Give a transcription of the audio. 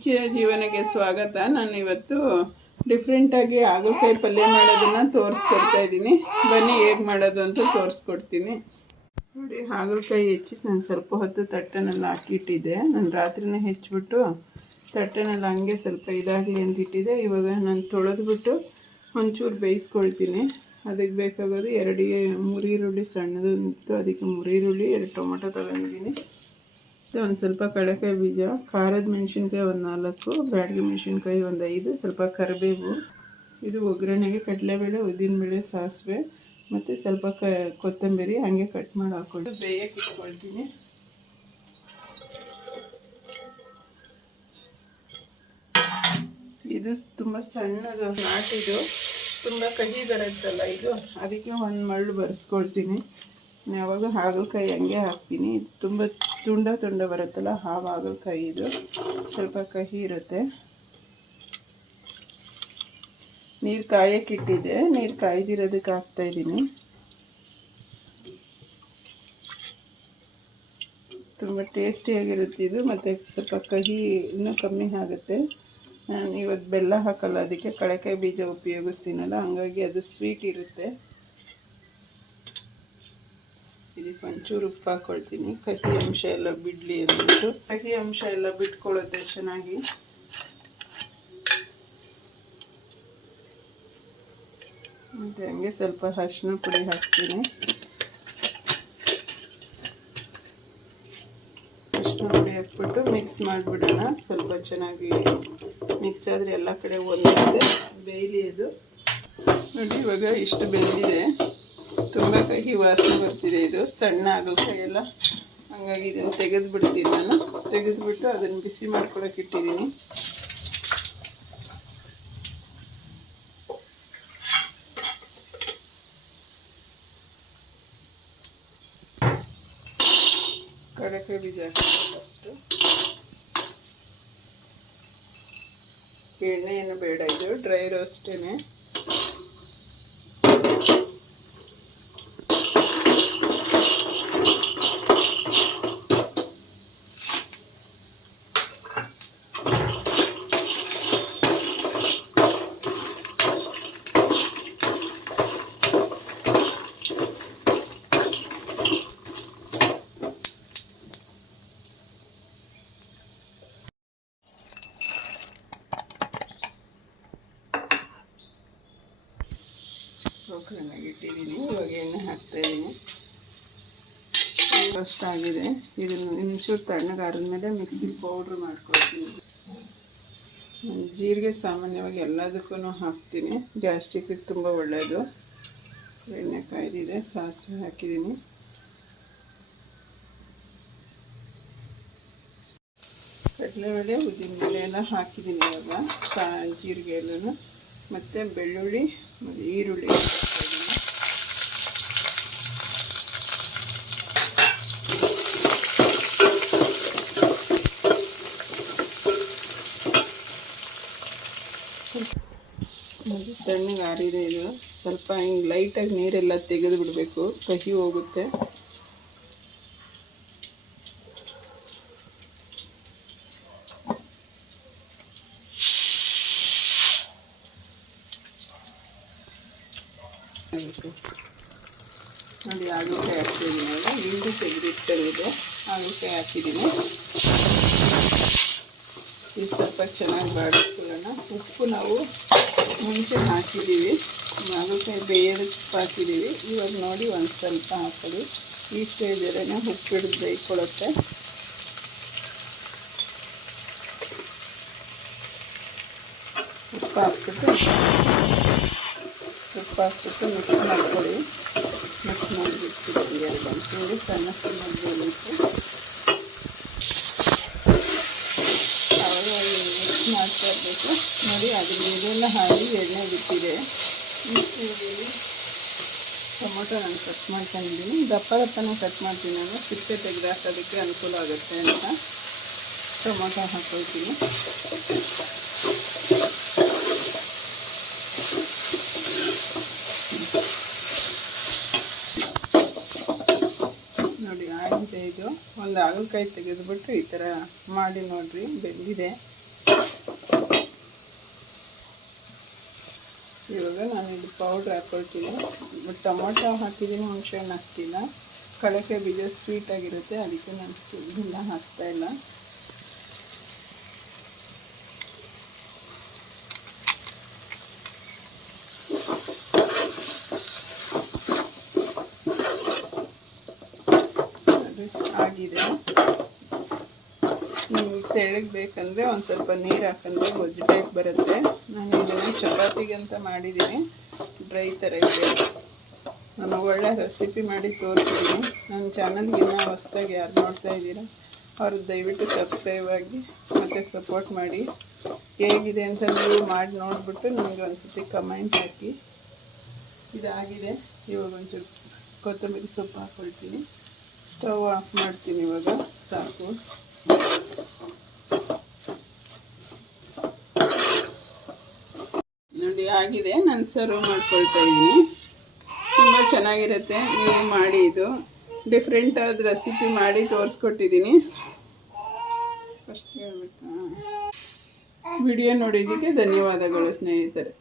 ರುಚಿಯ ಜೀವನಕ್ಕೆ ಸ್ವಾಗತ. ನಾನು ಇವತ್ತು ಡಿಫ್ರೆಂಟಾಗಿ ಹಾಗಲಕಾಯಿ ಪಲ್ಯ ಮಾಡೋದನ್ನ ತೋರಿಸ್ಕೊಡ್ತಾ ಇದ್ದೀನಿ. ಬನ್ನಿ ಹೇಗೆ ಮಾಡೋದು ಅಂತ ತೋರಿಸ್ಕೊಡ್ತೀನಿ. ನೋಡಿ, ಹಾಗಲಕಾಯಿ ಹೆಚ್ಚಿ ನಾನು ಸ್ವಲ್ಪ ಹೊತ್ತು ತಟ್ಟೆನಲ್ಲಿ ಹಾಕಿಟ್ಟಿದ್ದೆ. ನಾನು ರಾತ್ರಿನೇ ಹೆಚ್ಚಿಬಿಟ್ಟು ತಟ್ಟೆನಲ್ಲಿ ಹಂಗೆ ಸ್ವಲ್ಪ ಇದಾಗಲಿ ಅಂತ ಇಟ್ಟಿದ್ದೆ ಇವಾಗ ನಾನು ತೊಳೆದ್ಬಿಟ್ಟು ಒಂಚೂರು ಬೇಯಿಸ್ಕೊಳ್ತೀನಿ. ಅದಕ್ಕೆ ಬೇಕಾಗೋದು ಎರಡು ಮುರಿರುಳ್ಳಿ ಈರುಳ್ಳಿ ಸಣ್ಣದು, ಅದಕ್ಕೆ ಮೂರು ಈರುಳ್ಳಿ, ಎರಡು ಟೊಮೊಟೊ ತಗೊಂಡಿದ್ದೀನಿ. ಒಂದು ಸ್ವಲ್ಪ ಕಡಲೆಕಾಯಿ ಬೀಜ, ಖಾರದ ಮೆಣಸಿನ್ಕಾಯಿ ಒಂದು ನಾಲ್ಕು, ಬ್ಯಾಡಗಿ ಮೆಣಸಿನ್ಕಾಯಿ ಒಂದು ಐದು, ಸ್ವಲ್ಪ ಕರಿಬೇವು. ಇದು ಒಗ್ಗರಣೆಗೆ ಕಡಲೆಬೇಳೆ, ಉದ್ದಿನಬೇಳೆ, ಸಾಸಿವೆ ಮತ್ತು ಸ್ವಲ್ಪ ಕ, ಕೊತ್ತಂಬರಿ ಹಾಗೆ ಕಟ್ ಮಾಡಿ ಹಾಕ್ಕೊಂಡು ಬೇಯಕ್ಕೆ ಇಟ್ಕೊಳ್ತೀನಿ. ಇದು ತುಂಬ ಸಣ್ಣದು ನಾಟಿದು ತುಂಬ ಕಹಿ ಬರುತ್ತಲ್ಲ ಇದು. ಅದಕ್ಕೆ ಒಂದು ಮರಳು ಬರೆಸ್ಕೊಳ್ತೀನಿ. ಯಾವಾಗ ಹಾಗಲಕಾಯಿ ಹಂಗೆ ಹಾಕ್ತೀನಿ. ತುಂಬ ತುಂಡ ತುಂಡ ಬರುತ್ತಲ್ಲ ಹಾವು ಹಾಗಲಕಾಯಿ ಇದು. ಸ್ವಲ್ಪ ಕಹಿ ಇರುತ್ತೆ. ನೀರು ಕಾಯಕ್ಕೆ ನೀರು ಕಾಯ್ದಿರೋದಕ್ಕೆ ಹಾಕ್ತಾ ಇದ್ದೀನಿ. ತುಂಬ ಟೇಸ್ಟಿಯಾಗಿರುತ್ತೆ ಇದು. ಮತ್ತು ಸ್ವಲ್ಪ ಕಹಿ ಇನ್ನೂ ಕಮ್ಮಿ ಆಗುತ್ತೆ. ನಾನು ಇವತ್ತು ಬೆಲ್ಲ ಹಾಕಲ್ಲ, ಅದಕ್ಕೆ ಕಳೆಕಾಯಿ ಬೀಜ ಉಪಯೋಗಿಸ್ತೀನಲ್ಲ, ಹಂಗಾಗಿ ಅದು ಸ್ವೀಟ್ ಇರುತ್ತೆ. ಇದಕ್ಕೆ ಒಂಚೂರು ಉಪ್ಪು ಹಾಕ್ಕೊಳ್ತೀನಿ ಕಹಿ ಅಂಶ ಎಲ್ಲ ಬಿಡಲಿ ಅಂದ್ಬಿಟ್ಟು. ಕಹಿ ಅಂಶ ಎಲ್ಲ ಬಿಟ್ಕೊಳ್ಳುತ್ತೆ ಚೆನ್ನಾಗಿ. ಮತ್ತು ಹಂಗೆ ಸ್ವಲ್ಪ ಅರಿಶಿನ ಪುಡಿ ಹಾಕ್ತೀನಿ. ಅರಿಶಿನ ಪುಡಿ ಹಾಕ್ಬಿಟ್ಟು ಮಿಕ್ಸ್ ಮಾಡಿಬಿಡೋಣ. ಸ್ವಲ್ಪ ಚೆನ್ನಾಗಿ ಮಿಕ್ಸ್ ಆದರೆ ಎಲ್ಲ ಕಡೆ ಒಂದೇ ಬೇಯಲಿ ಅದು. ನೋಡಿ ಇವಾಗ ಇಷ್ಟು ಬೆಂದಿದೆ. ತುಂಬ ಕಹಿ ವಾಸನೆ ಬರ್ತಿದೆ. ಇದು ಸಣ್ಣ ಹಾಗಲಕಾಯಿ ಎಲ್ಲ. ಹಂಗಾಗಿ ಇದನ್ನು ತೆಗೆದು ಬಿಡ್ತೀನಿ ನಾನು. ತೆಗೆದ್ಬಿಟ್ಟು ಅದನ್ನು ಬಿಸಿ ಮಾಡ್ಕೊಳಕ್ಕೆ ಇಟ್ಟಿದ್ದೀನಿ. ಕಡಕೆ ಬೀಜ ಫಸ್ಟು ಎಣ್ಣೆ ಏನು ಬೇಡ, ಇದು ಡ್ರೈ ರೋಸ್ಟೇನೆ ಇಟ್ಟಿದ್ದೀನಿ ಇವಾಗ ಎಣ್ಣೆ ಹಾಕ್ತಾ ಇದ್ದೀನಿ ರೋಸ್ಟ್ ಆಗಿದೆ. ಇದನ್ನು ಇನ್ನಚೂರು ತಣ್ಣಗಾರದ ಮೇಲೆ ಮಿಕ್ಸಿಲಿ ಪೌಡ್ರ್ ಮಾಡ್ಕೊಳ್ತೀನಿ. ಜೀರಿಗೆ ಸಾಮಾನ್ಯವಾಗಿ ಎಲ್ಲದಕ್ಕೂ ಹಾಕ್ತೀನಿ. ಗ್ಯಾಸ್ಟ್ರಿಕ್ಕಿಗೆ ತುಂಬ ಒಳ್ಳೆಯದು ಎಣ್ಣೆ ಕಾಯ್ದಿದೆ. ಸಾಸಿವೆ ಹಾಕಿದ್ದೀನಿ ಕಡಲೆಬೇಳೆ ಉದ್ದಿನಬೇಳೆ ಎಲ್ಲ ಹಾಕಿದ್ದೀನಿ ಇವಾಗ. ಸಾ ಜೀರಿಗೆ ಎಲ್ಲನೂ ಮತ್ತು ಬೆಳ್ಳುಳ್ಳಿ ಮತ್ತು ಈರುಳ್ಳಿ. ತಣ್ಣಗೆ ಆರಿದೆ ಇದು. ಸ್ವಲ್ಪ ಹಿಂಗೆ ಲೈಟಾಗಿ ನೀರೆಲ್ಲ ತೆಗೆದು ಬಿಡಬೇಕು. ಕಹಿ ಹೋಗುತ್ತೆ. ನೋಡಿ ಆಲೂಕಾಯಿ ಹಾಕ್ತಿದ್ದೀನಿ ಅಲ್ಲ ಹಿಂಡಿ ತೆಗೆದಿಟ್ಟಿದೆ ಆಲೂಕಾಯಿ ಹಾಕಿದ್ದೀನಿ. ಇದು ಸ್ವಲ್ಪ ಚೆನ್ನಾಗಿ ಬಾಡಿಸ್ಕೊಳ್ಳೋಣ. ಉಪ್ಪು ನಾವು ಮುಂಚೆ ಹಾಕಿದ್ದೀವಿ. ಆಲೂಕಾಯಿ ಉಪ್ಪು ಹಾಕಿದ್ದೀವಿ. ಇವಾಗ ನೋಡಿ ಒಂದು ಸ್ವಲ್ಪ ಹಾಕೋದು ಈ ಸ್ಟೇಜಲ್ಲೇ ಉಪ್ಪು ಹಿಡಿದು ಬೇಯ್ಕೊಳ್ಳುತ್ತೆ. ಉಪ್ಪು ಹಾಕ್ಬಿಟ್ಟು ಉಪ್ಪು ಹಾಕ್ಬಿಟ್ಟು ಮಿಕ್ಸ್ ಮಾಡ್ಕೊಳ್ಳಿ ಮಿಕ್ಸ್ ಮಾಡಿಬಿಟ್ಟು ಎರಡು ಬಂದು ಸಣ್ಣ ಸಣ್ಣ ಬೇಯಬೇಕು ಆವಾಗ ಮಿಕ್ಸ್ ಮಾಡ್ತಾ ಇರಬೇಕು ನೋಡಿ ಅದ್ರ ನೀರೆಲ್ಲ ಹಾಕಿ ಎಣ್ಣೆ ಬಿಟ್ಟಿದೆ ಟೊಮೊಟೊ ನಾನು ಕಟ್ ಮಾಡ್ಕೊಂಡಿದ್ದೀನಿ ದಪ್ಪ ದಪ್ಪನೇ ಕಟ್ ಮಾಡ್ತೀನಿ ನಾನು ಸಿಪ್ಪೆ ತೆಗೆದು ಹಾಕೋದಕ್ಕೆ ಅನುಕೂಲ ಆಗುತ್ತೆ ಅಂತ ಟೊಮೊಟೊ ಹಾಕ್ಕೊಳ್ತೀನಿ ನೋಡಿ ಆಗಿದೆ ಇದು ಒಂದು ಹಾಗಲಕಾಯಿ ತೆಗೆದುಬಿಟ್ಟು ಈ ಥರ ಮಾಡಿ ನೋಡಿರಿ, ಬೆಂದಿದೆ. ಇವಾಗ ನಾನು ಇದು ಪೌಡ್ರ್ ಹಾಕ್ಕೊಳ್ತೀನಿ ಟೊಮೊಟೊ ಹಾಕಿದ್ದೀನಿ, ಹುಣಸೆ ಹಣ್ಣು ಹಾಕ್ತಿಲ್ಲ ಕಳಕೆ ಬೀಜ ಸ್ವೀಟಾಗಿರುತ್ತೆ ಅದಕ್ಕೆ ನಾನು ಇದನ್ನ ಹಾಕ್ತಾ ಇಲ್ಲ ಅದು ಆಗಿದೆ ತೆಳಗೆ ತೆಳ್ಳಗೆ ಬೇಕಂದರೆ ಒಂದು ಸ್ವಲ್ಪ ನೀರು ಹಾಕಂದ್ರೆ ಗೊಜ್ಜು ಟೈಪ್ ಬರುತ್ತೆ. ನಾನು ಇದನ್ನು ಚಪಾತಿಗೆ ಅಂತ ಮಾಡಿದ್ದೀನಿ ಡ್ರೈ ಥರ ಇದೆ. ನಾನು ಒಳ್ಳೆ ರೆಸಿಪಿ ಮಾಡಿ ತೋರಿಸಿದ್ದೀನಿ ನನ್ನ ಚಾನಲ್ಗೆ ಇನ್ನೂ ಹೊಸ್ದಾಗಿ ಯಾರು ನೋಡ್ತಾ ಇದ್ದೀರಾ ಅವರು ದಯವಿಟ್ಟು ಸಬ್ಸ್ಕ್ರೈಬ್ ಆಗಿ ಮತ್ತು ಸಪೋರ್ಟ್ ಮಾಡಿ. ಹೇಗಿದೆ ಅಂತ ನೀವು ಮಾಡಿ ನೋಡಿಬಿಟ್ಟು ನನಗೆ ಒಂದು ಸತಿ ಕಮೆಂಟ್ ಹಾಕಿ. ಇದಾಗಿದೆ. ಇವಾಗ ಒಂಚೂರು ಕೊತ್ತಂಬರಿ ಸೊಪ್ಪು ಹಾಕ್ಕೊಳ್ತೀನಿ ಸ್ಟವ್ ಆಫ್ ಮಾಡ್ತೀನಿ ಇವಾಗ ಸಾಕು ನೋಡಿ, ಆಗಿದೆ. ನಾನು ಸರ್ವ್ ಮಾಡ್ಕೊಳ್ತಾ ಇದ್ದೀನಿ ತುಂಬ ಚೆನ್ನಾಗಿರುತ್ತೆ. ನೀವು ಮಾಡಿ ಇದು. ಡಿಫ್ರೆಂಟ್ ಆದ ರೆಸಿಪಿ ಮಾಡಿ ತೋರಿಸ್ಕೊಟ್ಟಿದ್ದೀನಿ ಫಸ್ಟ್ ಹೇಳ್ಬೇಕಾ ವಿಡಿಯೋ ನೋಡಿದ್ದಕ್ಕೆ ಧನ್ಯವಾದಗಳು ಸ್ನೇಹಿತರೆ.